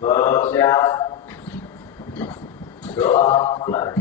Bersiap. Doa mulai.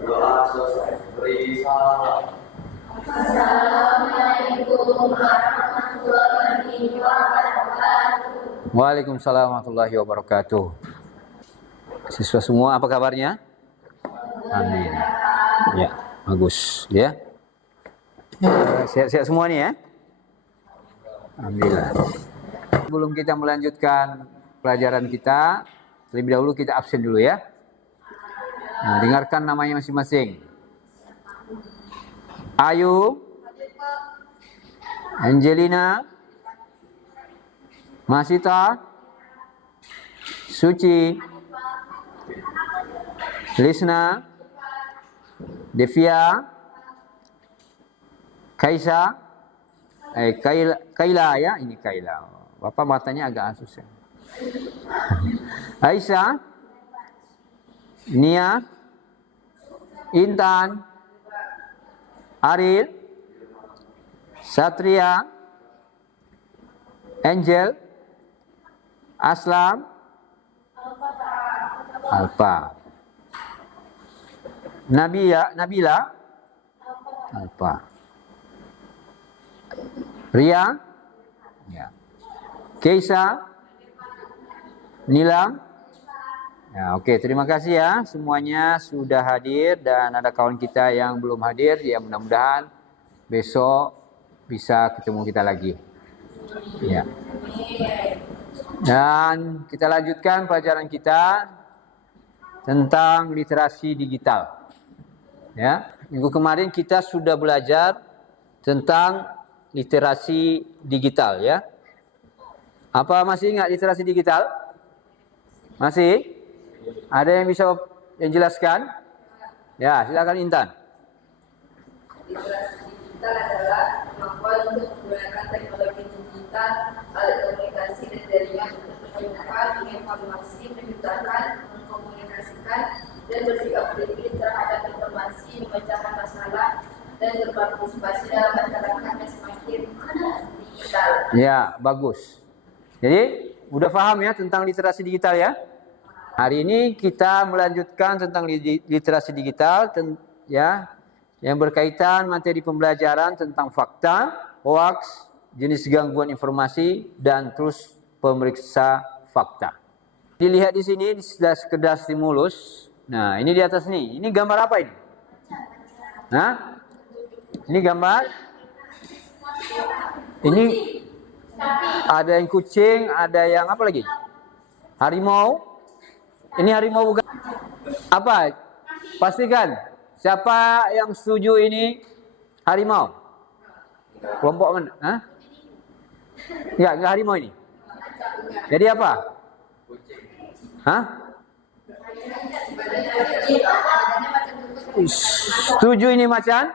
Doa selesai. Beri salam. Assalamualaikum warahmatullahi wabarakatuh. Waalaikumsalam warahmatullahi wabarakatuh. Siswa semua apa kabarnya? Amin. Ya, bagus ya. Sehat-sehat semua nih ya. Alhamdulillah. Sebelum kita melanjutkan pelajaran kita, terlebih dahulu kita absen dulu ya. Nah, dengarkan namanya masing-masing. Ayu, Angelina, Masita, Suci, Lisna, Devia, Kaisa, Kaila ya, ini Kaila. Bapak matanya agak susah. Aisyah, Nia, Intan, Aril, Satria, Angel, Aslam, Alfa, Nabila, Alfa, Ria, ya. Keisa, Nilam. Ya, oke, terima kasih ya semuanya sudah hadir dan ada kawan kita yang belum hadir ya, mudah-mudahan besok bisa ketemu kita lagi. Ya. Dan kita lanjutkan pelajaran kita tentang literasi digital. Ya, minggu kemarin kita sudah belajar tentang literasi digital ya. Apa masih ingat literasi digital? Masih? Ada yang bisa jelaskan? Ya, silakan Intan. Literasi digital adalah kemampuan untuk menggunakan teknologi digital, alat komunikasi dan jaringan untuk menemukan, menginformasi, menciptakan, mengkomunikasikan, dan bersikap kritis terhadap informasi, memecahkan masalah, dan berpartisipasi dalam masyarakat yang semakin digital. Ya, bagus. Jadi, udah paham ya tentang literasi digital ya? Hari ini kita melanjutkan tentang literasi digital ya, yang berkaitan materi pembelajaran tentang fakta, hoaks, jenis gangguan informasi dan terus pemeriksa fakta. Dilihat di sini sudah sekedar stimulus. Nah, ini di atas nih. Ini gambar apa ini? Nah, ini gambar. Ini ada yang kucing, ada yang apa lagi? Harimau. Ini harimau bukan? Apa? Pastikan. Siapa yang setuju ini harimau? Kelompok mana? Hah? Enggak harimau ini. Jadi apa? Hah? Setuju ini macan?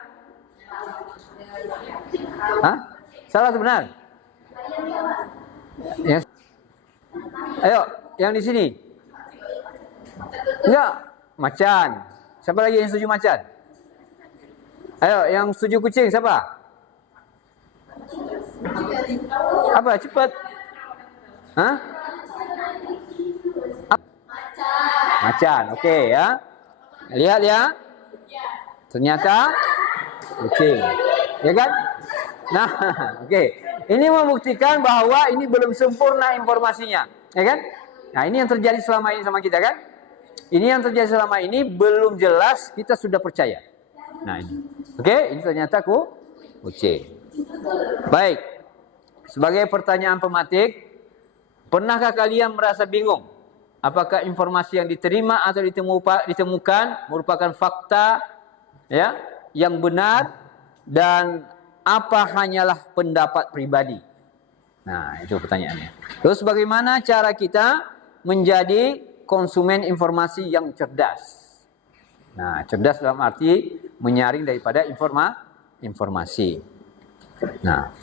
Hah? Salah sebenar? Ya. Ayo, yang di sini. Enggak, macan. Siapa lagi yang setuju macan? Ayo, yang setuju kucing siapa? Apa? Cepat. Hah? Macan. Oke ya. Lihat ya. Ternyata kucing. Ya kan? Nah, oke. Ini membuktikan bahwa ini belum sempurna informasinya. Ya kan? Nah, ini yang terjadi selama ini sama kita kan? Ini yang terjadi selama ini belum jelas, kita sudah percaya. Nah ini. Oke, ini ternyata kucing. Baik. Sebagai pertanyaan pematik, pernahkah kalian merasa bingung? Apakah informasi yang diterima atau ditemukan merupakan fakta ya, yang benar dan apa hanyalah pendapat pribadi? Nah, itu pertanyaannya. Terus bagaimana cara kita menjadi konsumen informasi yang cerdas? Nah, cerdas dalam arti menyaring daripada informasi. Nah,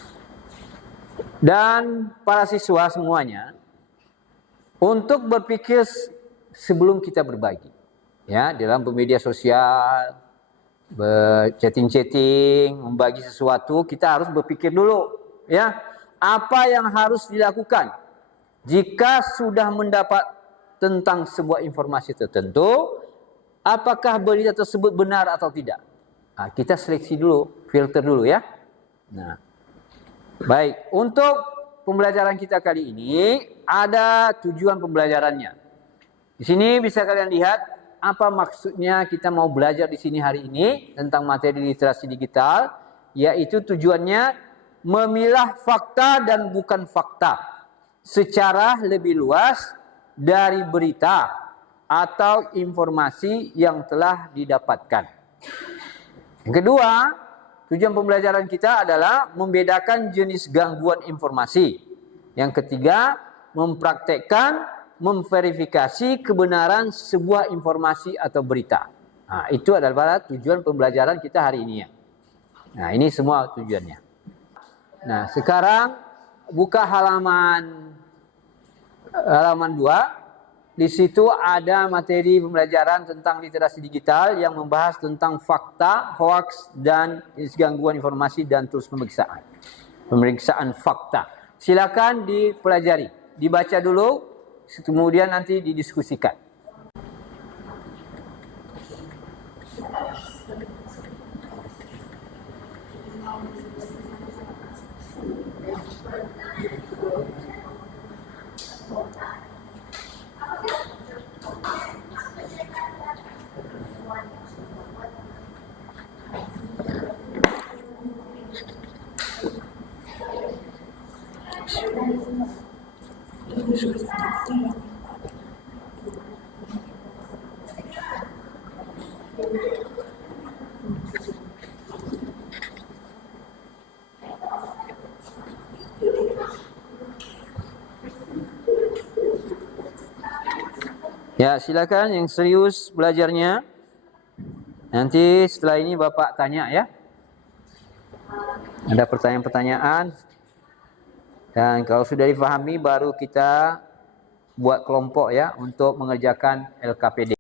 dan para siswa semuanya untuk berpikir sebelum kita berbagi, ya, dalam media sosial, chatting-chatting, membagi sesuatu, kita harus berpikir dulu, ya, apa yang harus dilakukan jika sudah mendapat tentang sebuah informasi tertentu, apakah berita tersebut benar atau tidak. Nah, kita seleksi dulu, filter dulu ya. Nah, baik, untuk pembelajaran kita kali ini ada tujuan pembelajarannya. Di sini bisa kalian lihat apa maksudnya kita mau belajar di sini hari ini tentang materi literasi digital, yaitu tujuannya memilah fakta dan bukan fakta secara lebih luas dari berita atau informasi yang telah didapatkan. Yang kedua, tujuan pembelajaran kita adalah membedakan jenis gangguan informasi. Yang ketiga, mempraktekkan, memverifikasi kebenaran sebuah informasi atau berita. Nah, itu adalah tujuan pembelajaran kita hari ini ya. Nah, ini semua tujuannya. Nah, sekarang buka halaman 2. Di situ ada materi pembelajaran tentang literasi digital yang membahas tentang fakta, hoaks, dan gangguan informasi dan terus pemeriksaan. Pemeriksaan fakta. Silakan dipelajari, dibaca dulu, kemudian nanti didiskusikan. Ya, silakan yang serius belajarnya. Nanti setelah ini Bapak tanya ya. Ada pertanyaan-pertanyaan. Dan kalau sudah dipahami baru kita buat kelompok ya untuk mengerjakan LKPD.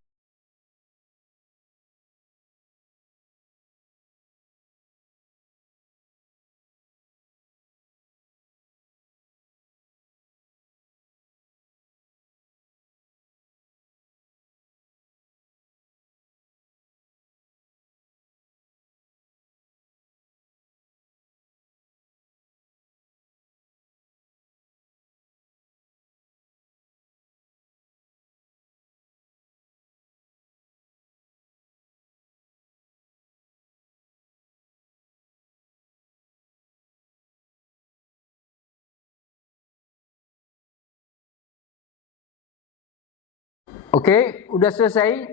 Oke, udah selesai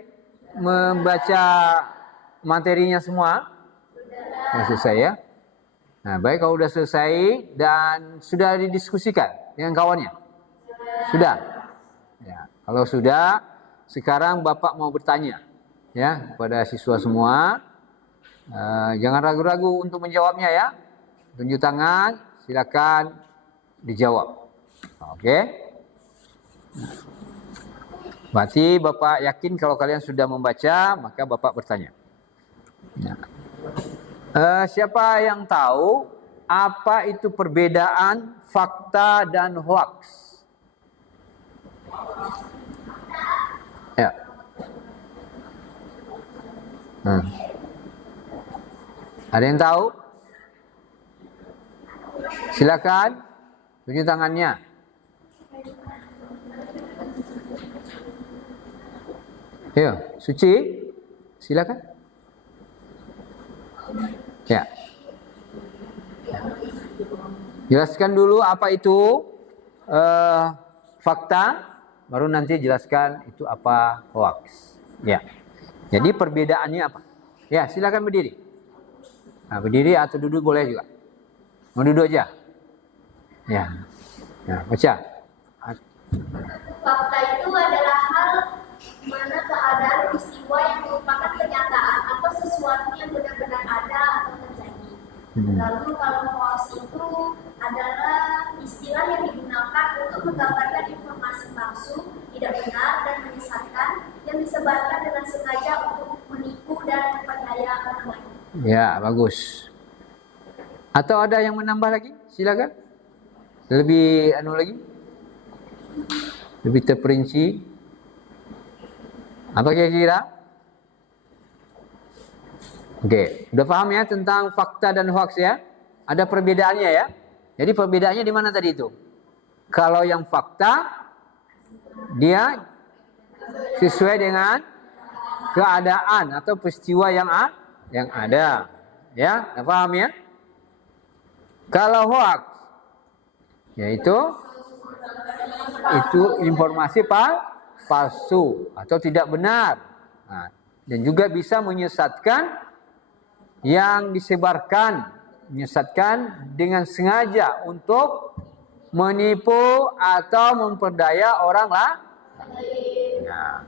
membaca materinya semua? Sudah selesai ya. Nah, baik kalau udah selesai dan sudah didiskusikan dengan kawannya? Sudah. Ya, kalau sudah, sekarang Bapak mau bertanya ya kepada siswa semua. Jangan ragu-ragu untuk menjawabnya ya. Tunjuk tangan, silakan dijawab. Oke. Berarti Bapak yakin kalau kalian sudah membaca, maka Bapak bertanya. Ya. Siapa yang tahu apa itu perbedaan fakta dan hoaks? Ya. Ada yang tahu? Silakan tunjuk tangannya. Ya, Suci, silakan. Ya. Jelaskan dulu apa itu fakta, baru nanti jelaskan itu apa hoax. Ya. Jadi perbedaannya apa? Ya, silakan berdiri. Nah, berdiri atau duduk boleh juga. Mau duduk aja. Ya. Nah, baca. Fakta itu adalah hal mana keadaan peristiwa yang merupakan kenyataan atau sesuatu yang benar-benar ada atau terjadi. Lalu kalau hoax itu adalah istilah yang digunakan untuk menggambarkan informasi palsu, tidak benar dan menyesatkan yang disebarkan dengan sengaja untuk menipu dan saya akan menambah. Ya, bagus. Atau ada yang menambah lagi? Silakan. Lebih lagi? Lebih terperinci. Apa kira-kira? Oke, udah paham ya tentang fakta dan hoax ya? Ada perbedaannya ya? Jadi perbedaannya di mana tadi itu? Kalau yang fakta, dia sesuai dengan keadaan atau peristiwa yang ada. Ya, udah paham ya? Kalau hoax, yaitu informasi palsu atau tidak benar. Nah, dan juga bisa menyesatkan yang disebarkan, menyesatkan dengan sengaja untuk menipu atau memperdaya orang lain. Nah,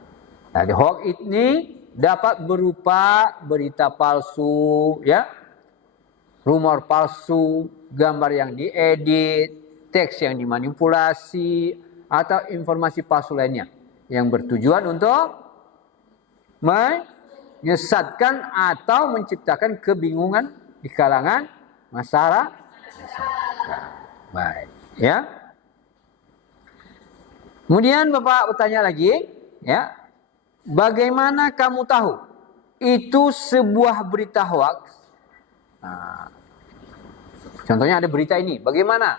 jadi hoax ini dapat berupa berita palsu, ya, rumor palsu, gambar yang diedit, teks yang dimanipulasi, atau informasi palsu lainnya yang bertujuan untuk menyesatkan atau menciptakan kebingungan di kalangan masyarakat. Baik, ya. Kemudian Bapak bertanya lagi, ya, bagaimana kamu tahu itu sebuah berita hoax? Nah, contohnya ada berita ini, bagaimana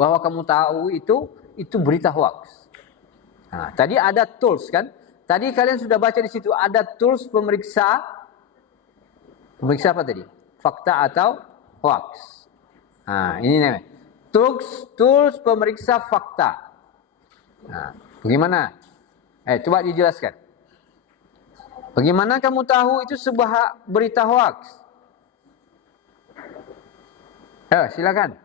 bahwa kamu tahu itu berita hoax? Nah, tadi ada tools kan? Tadi kalian sudah baca di situ ada tools pemeriksa apa tadi? Fakta atau hoax? Nah, ini namanya tools pemeriksa fakta. Nah, bagaimana? Coba dijelaskan. Bagaimana kamu tahu itu sebuah berita hoax? Silakan.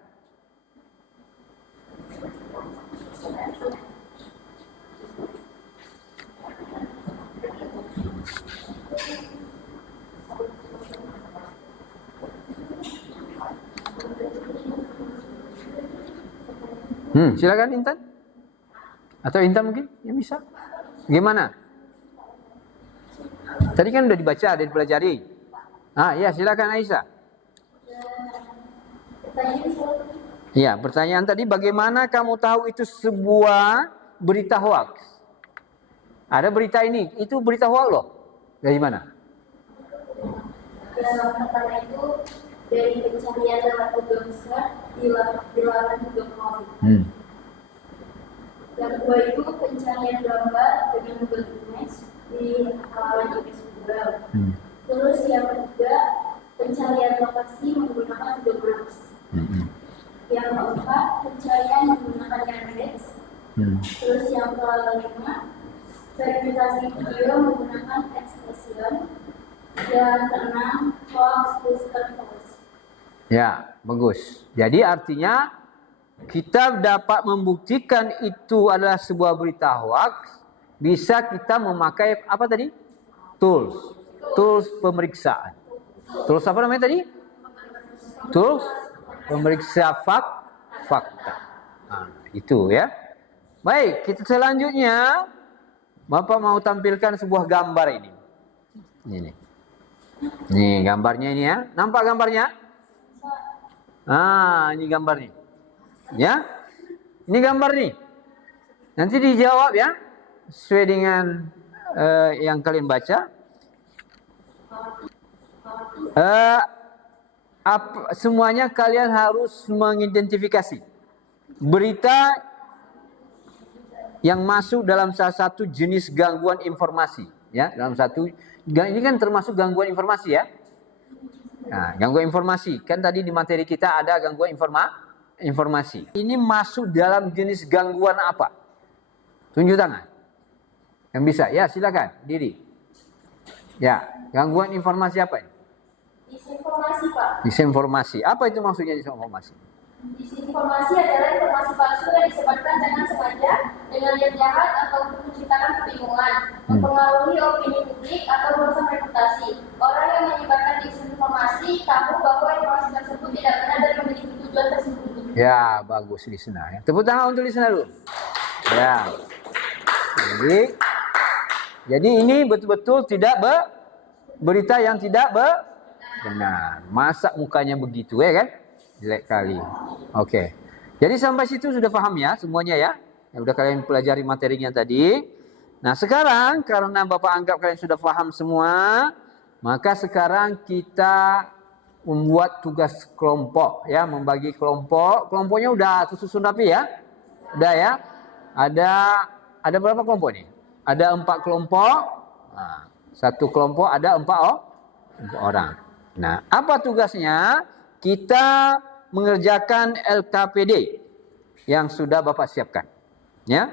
Silakan Intan. Atau Intan mungkin yang bisa. Gimana? Tadi kan udah dibaca, udah dipelajari. Ya, silakan Aisyah. Iya, pertanyaan tadi bagaimana kamu tahu itu sebuah berita hoax? Ada berita ini, itu berita hoax loh. Dari mana? Yang pertama itu dari pencarian lewat Google Search di laman Google. Yang kedua itu pencarian gambar dengan Google Image di halaman Image Google. Terus yang ketiga pencarian lokasi menggunakan Google Maps. Yang keempat pencarian menggunakan Yandex. Terus yang kelima verifikasi video menggunakan Expression. Yang keenam hoax booster hoax. Ya, bagus. Jadi artinya kita dapat membuktikan itu adalah sebuah berita hoax bisa kita memakai apa tadi? Tools pemeriksaan. Tools apa namanya tadi? Tools pemeriksa fakta. Nah, itu ya. Baik, kita selanjutnya Bapak mau tampilkan sebuah gambar ini. Ini. Nih gambarnya ini ya. Nampak gambarnya? Ini gambarnya. Ya. Ini gambar nih. Nanti dijawab ya. Sesuai dengan yang kalian baca. Semuanya kalian harus mengidentifikasi berita yang masuk dalam salah satu jenis gangguan informasi, ya, dalam satu ini kan termasuk gangguan informasi ya. Nah, gangguan informasi kan tadi di materi kita ada gangguan informasi. Ini masuk dalam jenis gangguan apa? Tunjuk tangan. Yang bisa, ya silakan diri. Ya, gangguan informasi apa ini? Disinformasi, Pak. Disinformasi. Apa itu maksudnya disinformasi? Disinformasi adalah informasi palsu yang disebarkan dengan sengaja, dengan niat jahat atau untuk menciptakan kebingungan, mempengaruhi opini publik atau merusak reputasi. Orang yang menyebarkan disinformasi tahu bahwa informasi tersebut tidak benar dan memiliki tujuan tersembunyi. Ya, bagus listener. Ya. Tepuk tangan untuk listener dulu. Ya. Jadi ini betul-betul tidak berita yang tidak benar. Masa mukanya begitu ya kan? Jelek kali. Oke. Jadi sampai situ sudah paham ya semuanya ya? Ya udah kalian pelajari materinya tadi. Nah, sekarang karena Bapak anggap kalian sudah paham semua, maka sekarang kita membuat tugas kelompok ya, membagi kelompok. Kelompoknya udah tersusun rapi ya? Udah ya? Ada berapa kelompok nih? Ada 4 kelompok. Nah, satu kelompok ada 4 orang. Nah, apa tugasnya? Kita mengerjakan LKPD yang sudah Bapak siapkan. Ya.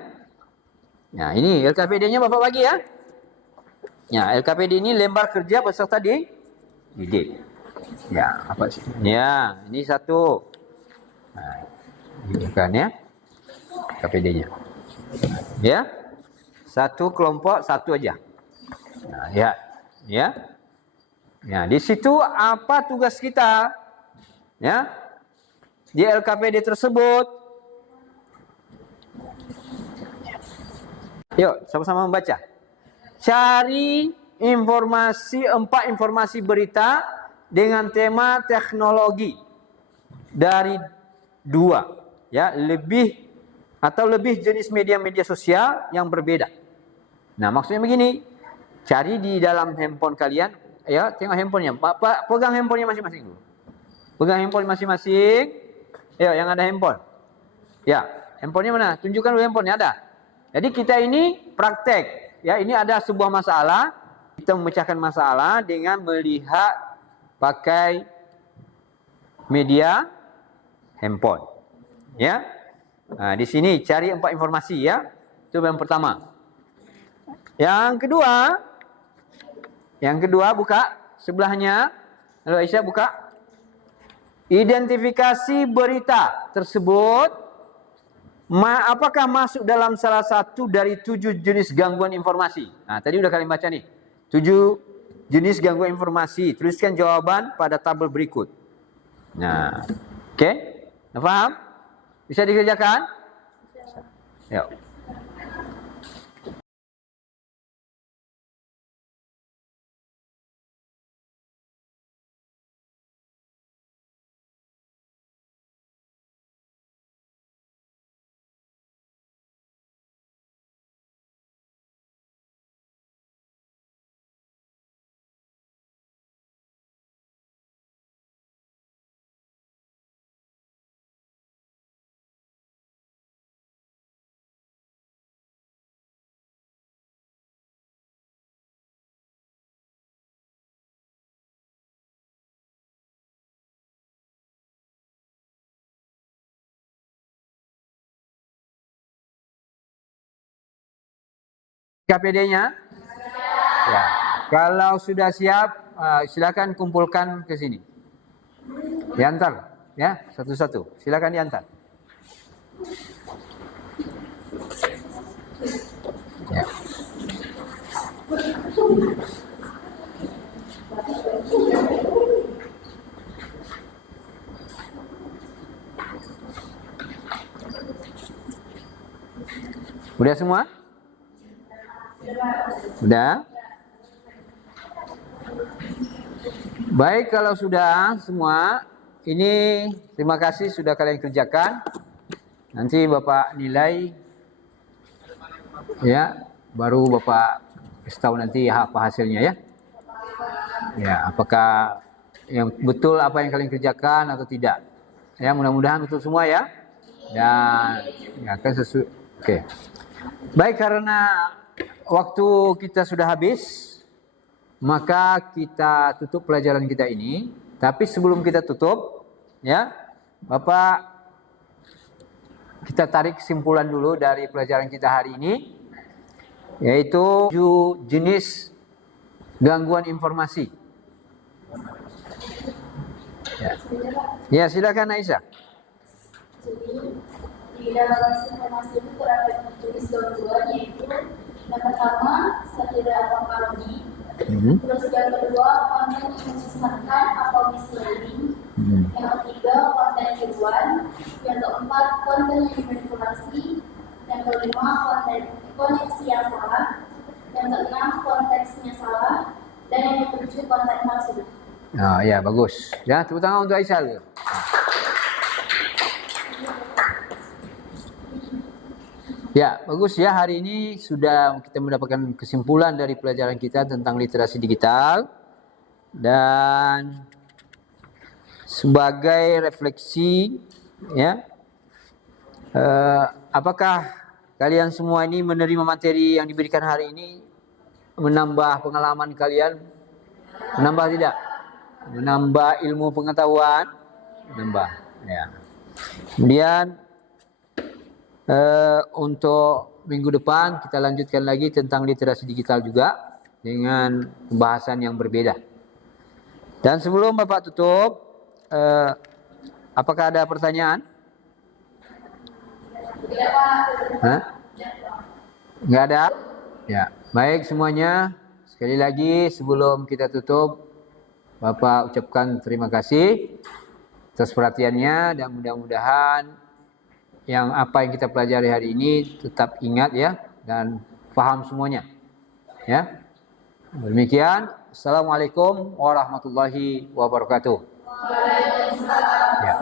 Nah, ini LKPD-nya Bapak bagi ya. Ya, LKPD ini lembar kerja peserta didik. Ya, apa sih? Ya, ini satu. Nah, ini kan ya. LKPD-nya. Ya. Satu kelompok satu aja. Nah, ya. Ya. Ya, di situ apa tugas kita? Ya. Di LKPD tersebut. Yuk, sama-sama membaca. Cari informasi 4 informasi berita dengan tema teknologi dari 2 ya, lebih jenis media-media sosial yang berbeda. Nah, maksudnya begini, cari di dalam handphone kalian, ya, tengok handphonenya. Bapak pegang handphonenya masing-masing dulu. Pegang handphone masing-masing. Ya, yang ada handphone. Ya, handphonenya mana? Tunjukkan dulu handphonenya ada. Jadi kita ini praktek. Ya, ini ada sebuah masalah. Kita memecahkan masalah dengan melihat pakai media handphone. Ya. Nah, di sini cari 4 informasi ya. Itu yang pertama. Yang kedua buka sebelahnya. Lalu Aisyah buka. Identifikasi berita tersebut apakah masuk dalam salah satu dari 7 jenis gangguan informasi. Nah, tadi udah kalian baca nih. 7 jenis gangguan informasi. Tuliskan jawaban pada tabel berikut. Nah, oke? Nah, paham? Bisa dikerjakan? Yuk. KPD-nya? Ya. Kalau sudah siap, silakan kumpulkan ke sini. Diantar, ya, satu-satu. Silakan diantar. Ya. Udah semua? Udah? Baik, kalau sudah semua, ini terima kasih sudah kalian kerjakan. Nanti Bapak nilai, ya, baru Bapak kasih tahu nanti apa hasilnya ya. Ya, apakah yang betul apa yang kalian kerjakan atau tidak. Ya, mudah-mudahan betul semua ya. Dan ya kan sesuai. Oke. Baik, karena waktu kita sudah habis, maka kita tutup pelajaran kita ini. Tapi sebelum kita tutup, ya, Bapak, kita tarik kesimpulan dulu dari pelajaran kita hari ini, yaitu 7 jenis gangguan informasi. Ya, silakan Aisyah. Jadi di dalam informasi itu terdapat jenis gangguan, yaitu yang pertama satira atau parodi, terus yang kedua konten yang menyesatkan atau misleading, yang ketiga konten tiruan, yang keempat konten yang dimanipulasi, yang kelima konten koneksi yang salah, yang keenam konteksnya salah, dan yang ketujuh konten palsu. Ah, ya, bagus. Ya, tepuk tangan untuk Aisyah dulu. Ya, bagus ya. Hari ini sudah kita mendapatkan kesimpulan dari pelajaran kita tentang literasi digital. Dan sebagai refleksi, ya, apakah kalian semua ini menerima materi yang diberikan hari ini, menambah pengalaman kalian? Menambah tidak? Menambah ilmu pengetahuan? Menambah. Ya. Kemudian untuk minggu depan kita lanjutkan lagi tentang literasi digital juga dengan pembahasan yang berbeda. Dan sebelum Bapak tutup, apakah ada pertanyaan? Nggak ada? Ya, baik semuanya. Sekali lagi sebelum kita tutup, Bapak ucapkan terima kasih atas perhatiannya dan mudah-mudahan apa yang kita pelajari hari ini tetap ingat ya dan paham semuanya. Ya. Demikian. Assalamualaikum warahmatullahi wabarakatuh. Waalaikumsalam. Ya.